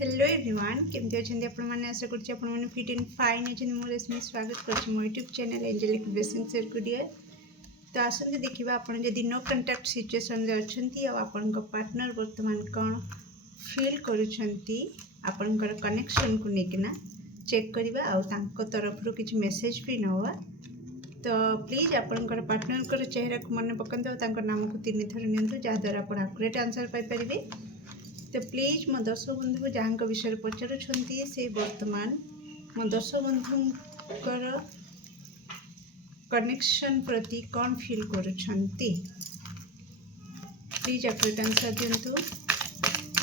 Hello everyone केमती अच्छे आपण मैंने आशा कर फिट एंड फाइन अच्छे मोर इसमें स्वागत कर मो YouTube channel angelic blessing share करिए। तो आसते देखा आप नो कंटाक्ट सिचुएशन आपण पार्टनर वर्तमान कौन फील कर कनेक्शन को लेकिना चेक करवा आउ तरफ किसी मेसेज भी नवा। तो प्लीज आपणकर पार्टनर चेहरा को मन पकाते नाम को 3 थर नि जहाद्वारा आप आकुरेट आंसर पाइपर। तो प्लीज मो दर्शक बंधु जहाँ विषय पचारुंट से वर्तमान मो दर्शक बंधुकर कनेक्शन प्रति कौन फील करुछंती प्लीज आकुरेट आंसर दिंतु।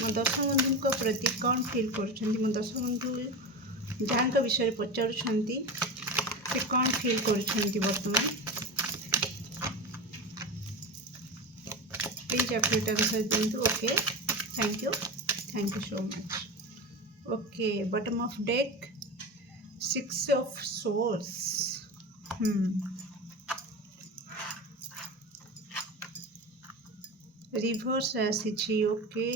मो दर्शक बंधु प्रति कौन फील करुछंती मो दर्शक बंधु जहाँ विषय पचारुंट से कौन फील करुछंती वर्तमान प्लीज आकुरेट आंसर दिंतु। Okay thank you so much। okay bottom of deck 6 of swords। Reverse आसी ओके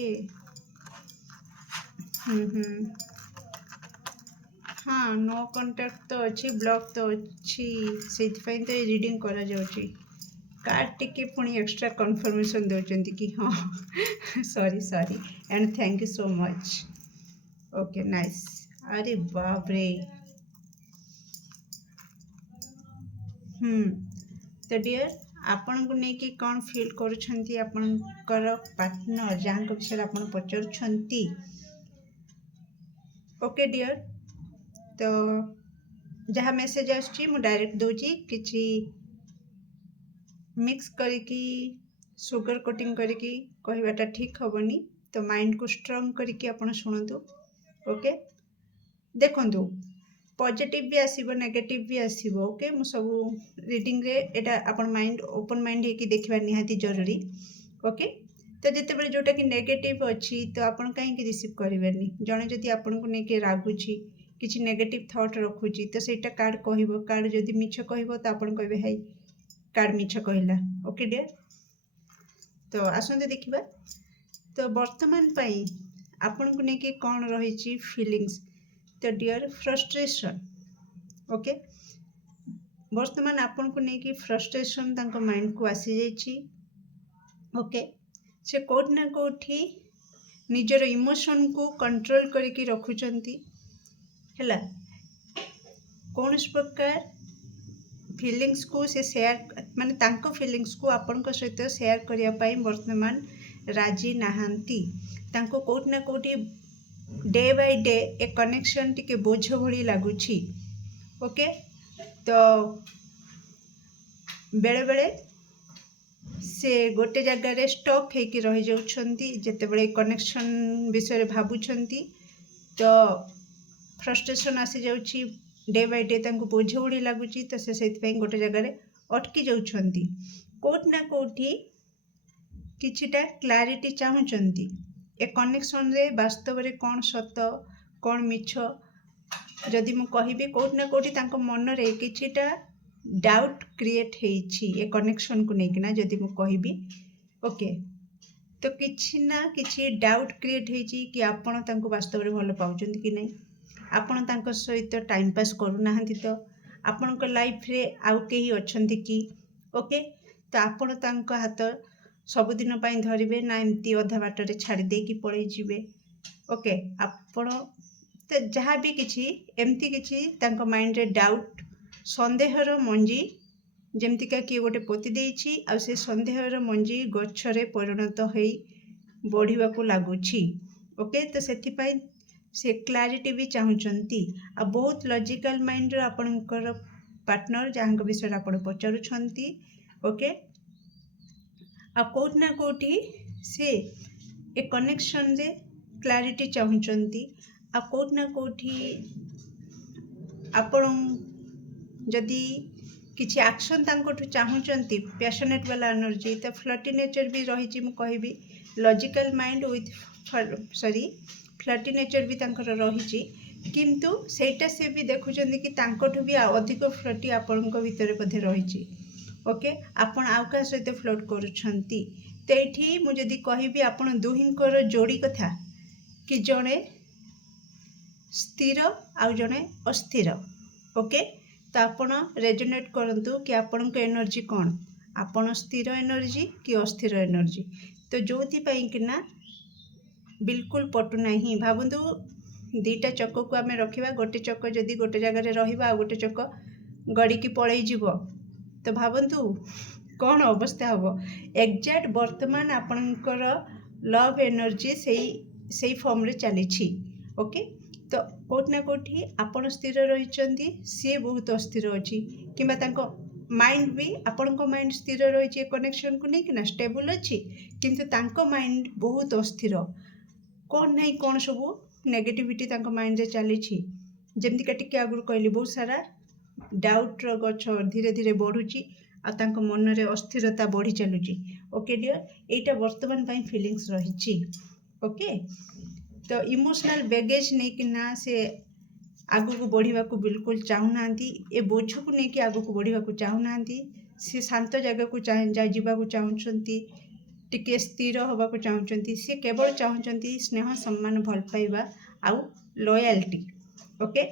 हाँ नो कांटेक्ट तो अच्छी ब्लॉक तो अच्छी से तो ये रीडिंग करा जाउची। कार्ड टिके पुणी एक्स्ट्रा कन्फर्मेशन दौरान कि हाँ sorry sorry and thank you so much. Okay nice. अरे बाप रे तो डियर आपण को लेकिन कौन फील करुछंती आपणकर पार्टनर जहाँ विषय आप पचारुछंती। ओके डियर तो जहाँ मेसेज आसुची मु डायरेक्ट दोची किछि मिक्स करके सुगर कोटिंग करके कहवाटा ठीक हेनी। तो माइंड को स्ट्रॉन्ग करके आपण शुणु। ओके देखंतु पॉजिटिव भी आसीबो नेगेटिव भी आसीबो। ओके मु सब रीडिंग रे एटा आपण माइंड ओपन माइंड हेकी देखबा निहाती जरूरी। ओके तो जिते बळे जोटा कि नेगेटिव अच्छी तो आपण काहे कि रिसीव करिवेनी। जणे जदि आपण को नेके रागुची किछि नेगेटिव थॉट रखुची तो सेटा कार्ड कहबो। कार्ड जदि मिछ कहबो तो आपण कहबे हाय कार्ड मिछ कहला। ओके डियर तो आसंते देखिबा। तो वर्तमान पाई आपण को नेके कौन रही फीलिंग्स। तो डियर फ्रस्ट्रेशन। ओके वर्तमान आपण को नेके फ्रस्ट्रेशन तांको माइंड को आसी जाइछि। ओके से कोट ना कोठी निजर इमोशन को कंट्रोल करके रखुचंती हैला। कौन प्रकार फीलिंग्स को से शेयर माने तांको फीलिंग्स को आपण को सहित शेयर करिया पाई वर्तमान राजी नाहांती। तांको कोट ना कोठी day by day A connection टिके बोझ भली लागुछि। ओके तो बेले बेले से गोटे जगार स्टक होकर रही जाउछंती जेते बेले कनेक्शन विषय भाबुछंती तो फ्रस्ट्रेशन आसी जाउछि। डे बाय डे तांको बोझ भली लागुछि तो से सेति गोटे जगार अटकी जाउछंती। कोट ना कोठी किछिटा क्लारिटी चाहुचंती ए कनेक्शन रे वास्तव रे कौन सत कौन मिछ जदि मु कहिबी कोट ना कोठी तांको मन रे किछिटा डाउट क्रिएट हेछि ए कनेक्शन को लेकिना जदि मु कहिबी। ओके तो किछि ना किछि डाउट क्रिएट हेछि कि आपण तांको वास्तव रे भलो पाउचंती कि नै आपण तांको सहित टाइम पास करू नाहंती तो आपणक लाइफ रे आउ केही अछंती कि। ओके तो आपण तांको हाथ सबुदिन पाई धरिबे ना एमती अधा बाटर छाड़ी देकी पळै जिवे। ओके आपण तो जहाँ भी किछि एमती किछि तांको माइंड रे डाउट संदेहर मंजी जेमतिका कि गोटे पोती देइछि आ से संदेहर मंजी गछरे परिणत होई बढ़िबाकू लागुछि। ओके तो सेथि पाई से क्लारिटी भी चाहुचंती आ बहुत लॉजिकल माइंड रो आपणकर पार्टनर जहाँ विषय आपण पचारुछंती। ओके आ कोट ना कोठी से ए कनेक्शन रे क्लारिटी चाहुचंती आ कोट ना कोठी आपण जदि किछि एक्शन तांकोठु चाहुचंती पैशनेट वाला एनर्जी तो फ्लटी नेचर भी रही मु कहबी। लॉजिकल माइंड विथ फ्लटी नेचर भी तांकर रही किंतु सेटा से भी देखुचंती कि तांकोठु भी अधिक फ्लटी आपणक भितर बोधे रही। ओके आपण आउ का सहित फ्लोट करुछंती तो ये मुझे कहबी आपण दुहींकर जोड़ी कथा कि जड़े स्थिर आउ जड़े अस्थिर। ओके, तो आपण रेजोनेट करंतु कि आपण को एनर्जी कौन, आपण स्थिर एनर्जी कि अस्थिर एनर्जी। तो जो कि ना बिल्कुल पटुना ही भावतु दीटा चक को आम रखा, गोटे चक जदि गोटे जगार रहा गोटे चक गड़ी की पलई जीव तो भावतु कौन अवस्था हम। एक्जाक्ट वर्तमान आपणकर लव एनर्जी से फॉर्म रे चली। ओके, तो कोटना कोठी आपण स्थिर रही, सी बहुत अस्थिर अच्छी कि माइंड भी आपण माइंड स्थिर रही कनेक्शन को नहीं कि स्टेबल अच्छी, किंतु तांको माइंड बहुत अस्थिर। कौन नहीं कौन सब नेगेटिविटी माइंड रे चली। जमती टिके आगुरी कहली बहुत सारा डाउट्र गछ धीरे धीरे बढ़ुची आ मन रे अस्थिरता बढ़ी चलुची। ओके डियर, एटा वर्तमान पाई फीलिंग्स रही। ओके, तो इमोशनल बैगेज नहीं कि ना से आगु को बढ़िया को बिल्कुल चाहूना, ए बोझ को नहीं कि आगु को बढ़िया को चाहूना, सी शांत जगह को जावाक चाहती, टिके स्थिर हवा को चाहती। सी केवल चाहती स्नेह सम्मान भल पाइबा आउ लॉयल्टी। ओके,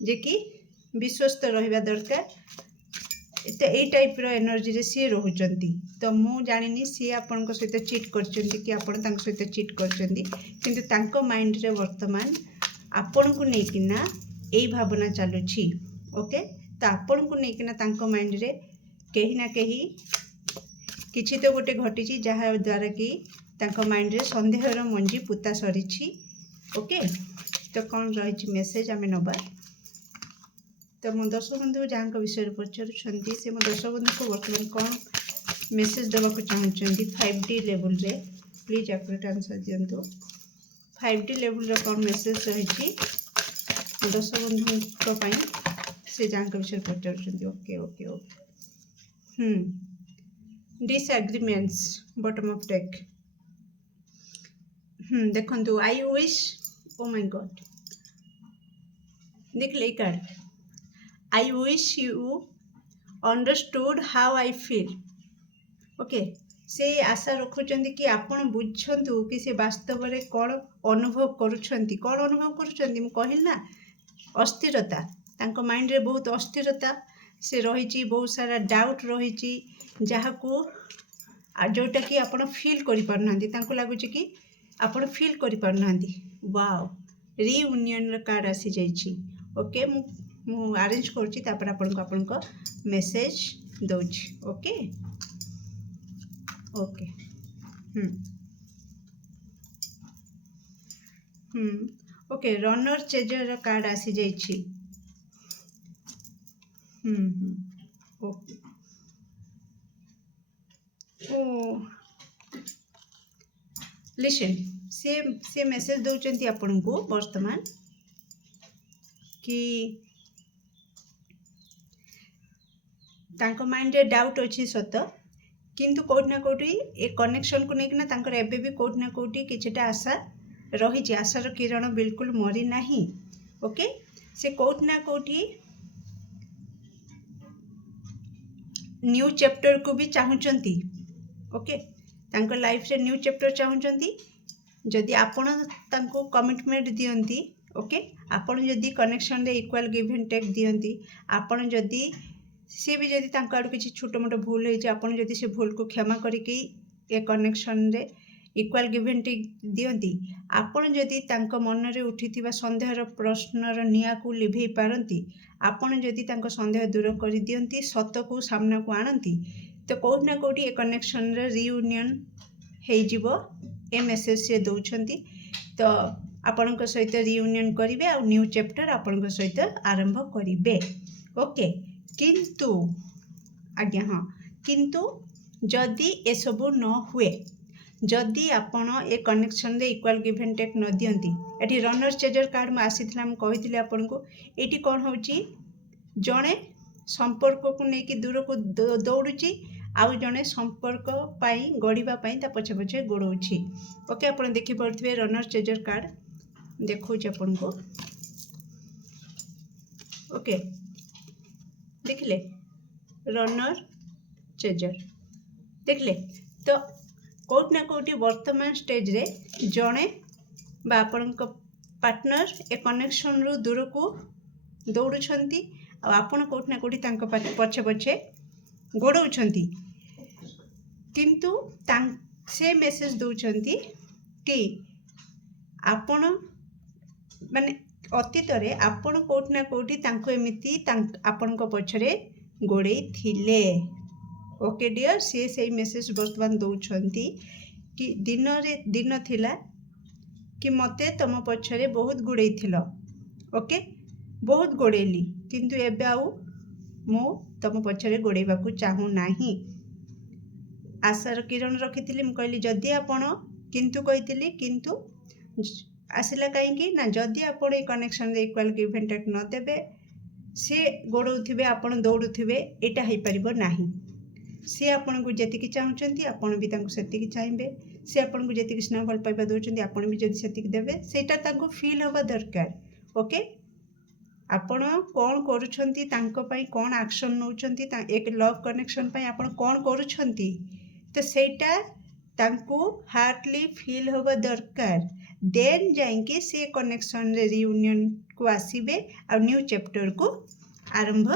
जे कि विश्वस्त रहिबा दरकार। तो यही टाइप रो एनर्जी रे सी रोचंती। तो मु जानिनी सी आपण सहित चिट करचंती कि आपण तांको सहित चिट करचंती, किंतु तांको माइंड रे वर्तमान आपण को नहीं कि ना एई भावना चलुछि। ओके, तो आपण को नहीं कि ना तांको माइंड रे कहीं ना कहीं किछि तो गोटे घटी जहाँ द्वारा कि तांको माइंड रे संदेहर मंजी पुता सरी। ओके, तो कौन रही मेसेज आम नवा। तो मो दर्शक बंधु जहाँ विषय पचारूँ से मो दर्शक बंधु को बर्तमान कौन मेसेज देवाक चाहते 5D लेवल रे, प्लीज एक्यूरेट आंसर दिंतु। 5D लेवल रे कौन मेसेज रही दर्शक बंधु से जहाँ विषय पचारूँ। Okay okay okay, disagreements bottom of deck. देखो I wish, oh my God, देख ले card. I wish you understood how I feel. Okay, से आशा रखुचंदी कि आपण बुझंतु कि से वास्तव में कौन अनुभव करुछंती। कौन अनुभव करुछंती मु कहिल ना, अस्थिरता। तांको माइंड रे बहुत अस्थिरता से रही, बहुत सारा डाउट रही, जहाँ को जोटा कि आपण फील करि पारनांती। तांको लागुची कि आपण फील करि पारनांती। वाओ, रियूनियन कार्ड आसी जाइछि। ओके, मु अरेंज करुच्ची, तापर आपण को मेसेज दउछि। Okay okay, okay, runner chaser card आसी जाइछि। ओके, ओ लिसन, से मेसेज दउचंती आपण को वर्तमान कि तांको माइंड रे डाउट अच्छी सत, किंतु कोटना कोटी ए कनेक्शन को लेकिन तांकर एबे भी कोटना कोटी किछटा आशा रही। आशार किरण बिल्कुल मरी नाही। ओके, से कोटना कोटी न्यू चैप्टर को भी चाहूचंती। ओके, तांकर लाइफ रे न्यू चैप्टर चाहूचंती। जदि आपण तांको कमिटमेंट दियंती, ओके, आपण जदि कनेक्शन रे इक्वल गिव एंड टेक दियंती, आपण जदि सी भी जदि तांको आडू किछि छोट मोट भूल होइछि, आपण जदि से भूल को क्षमा करिकि ए कनेक्शन रे इक्वल गिव एंड टेक दियंती, आपण जदि तांको मन रे उठिथिबा संदेहर प्रश्नर निया को लिभेई पारंती, आपण जदि तांको संदेह दूर कर दियंती, सत को सामना को आणंती, तो कोठी ना कोठी ए कनेक्शन रे रियूनियन हेइ जिवो। ए मेसेज से दउछंती। तो आपणक सहित रियूनियन करिवे आ न्यू चैप्टर आपणक सहित आरंभ करिवे। ओके, किंतु आज्ञा हाँ, किंतु जदि ए सबु न हुए, जदि आपण ए कनेक्शन रे इक्वल गिव एंड टेक न दियंती, एठी रनर चेजर कार्ड में आसीथिला, हम कहिथिले आपण को एठी कोन होची, जणे संपर्क को नेकी दूर को दौड़ुची, आउ जणे संपर्क पाई गढ़िबा पाई ता पछे पछे गोड़ौची। ओके, आपण देखि पड़थिबे रनर चेजर कार्ड देखौची आपण को। ओके, देखले रनर चेजर देखले। तो कोट ना कोटी वर्तमान स्टेज रे जणे बा आपणक पार्टनर ए कनेक्शन रु दूर को दौड़ुछंती आपण कोठी ना कोठी तांको पछे पछे गोड़ौछंती किंतु से मेसेज दौछंती कि आपण माने अतीत रे आपण कोठी ना कोठी तांको एमिति आपण को पछरे गोड़े थिले। ओके डियर, से मेसेज वर्तमान दौछंती कि दिन थिला कि मते तुम पछरे बहुत गोड़े थिल। ओके, बहुत गोड़ेली किंतु एबे आउ मु तुम पछरे गोड़ेबा को चाहू नाही। आशार किरण रखिथिली, मु कहली जदि आपण किंतु कहिथिली किंतु आसिला कहीं ना जदि आपण ए कनेक्शन रे इक्वल गिव एंड टेक न देबे से गोड़ौथिबे आपण दौड़ुथिबे एटा हेई परिबो नाही। सी आपण को जेतिकी चाहूचंती आपण भी तांको सेतिकी चाहिबे, से आपण को जेतिकी स्नेह भल पाइबा दोचंती आपण भी जदि सेतिकी देबे सेटा तांको फील होबा दरकार। ओके, आपण कोन करूछंती तांको पई कोन एक्शन नउछंती एक लव कनेक्शन पई आपण कोन करूछंती तो सेटा तांको हार्टली फील होबा दरकार। देन जाइके से कनेक्शन रे रियूनियन को आसीबे आ न्यू चैप्टर को आरंभ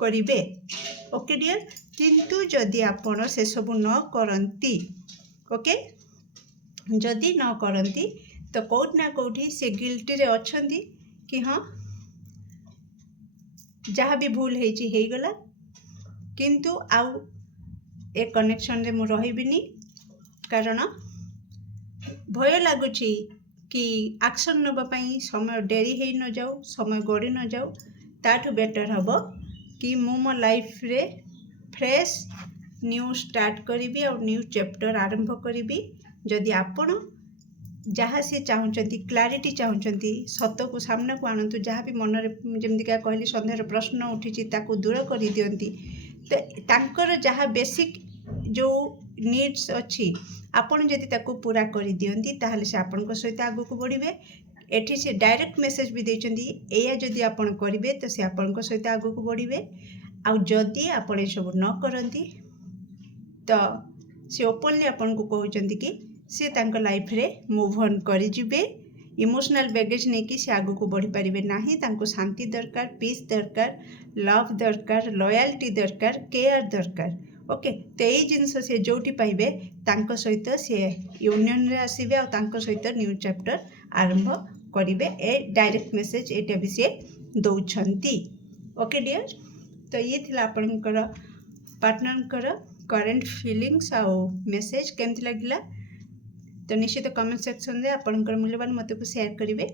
करिवे। ओके डियर, किंतु जदि आपण से सब न करंती, ओके जदि न करंती तो कोठ ना कोठी से गिल्टी रे अछंती कि हाँ जहाँ भी भूल हेची हेई गला किंतु आउ ए कनेक्शन रे मु रहिबिनी कारण भय लागुची कि एक्शन नबा पई समय डेरी हेई न जाऊ, समय गड़ी न जाऊ। ताठू बेटर हबो कि मु मो लाइफ रे फ्रेश न्यू स्टार्ट करिबी और न्यू चैप्टर आरंभ करिबी। जदि आपण जहाँ सी चाहूँगी क्लारिटी चाहूँगी सत को सामना को आणतु, जहाँ भी मन में जमीका कहली सन्देह प्रश्न उठी ताकू दूर कर दियंती तो तांकर जहाँ बेसिक जो नीड्स अच्छी आपण जदि ताकू पूरा कर दियंती ताहले से आपण सहित आगु को बढ़िबे। एठी से डायरेक्ट मेसेज भी देचंदी एया जदि आपण करिवे तो से आपण सहित आगु को बढ़िबे। आ जदि आपण ए सब न करंती तो से ओपनली आपण को कहउचंदी कि से तांको लाइफ रे मूव ऑन करि जिबे। इमोशनल बैगेज नहीं कि से आगु को बढ़ी पारिबे नाही। तांको शांति दरकार, पीस दरकार, लव दरकार, लॉयल्टी दरकार, केयर दरकार। ओके, तो यही जिनस से जोटी पाइबे तांको सहित से यूनियन रे आसीबे और तांको सहित न्यू चैप्टर आरंभ करिवे। ए डायरेक्ट मेसेज एटा भी से दौछंती। ओके डियर, तो ये थिला आपनकर पार्टनर करेंट फीलिंग्स आ मेसेज केमति लागिला तो निश्चित कमेंट सेक्शन में आपनकर मूल्यवान मत को शेयर करेंगे।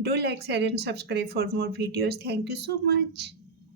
Do like share and subscribe for more videos. Thank you so much.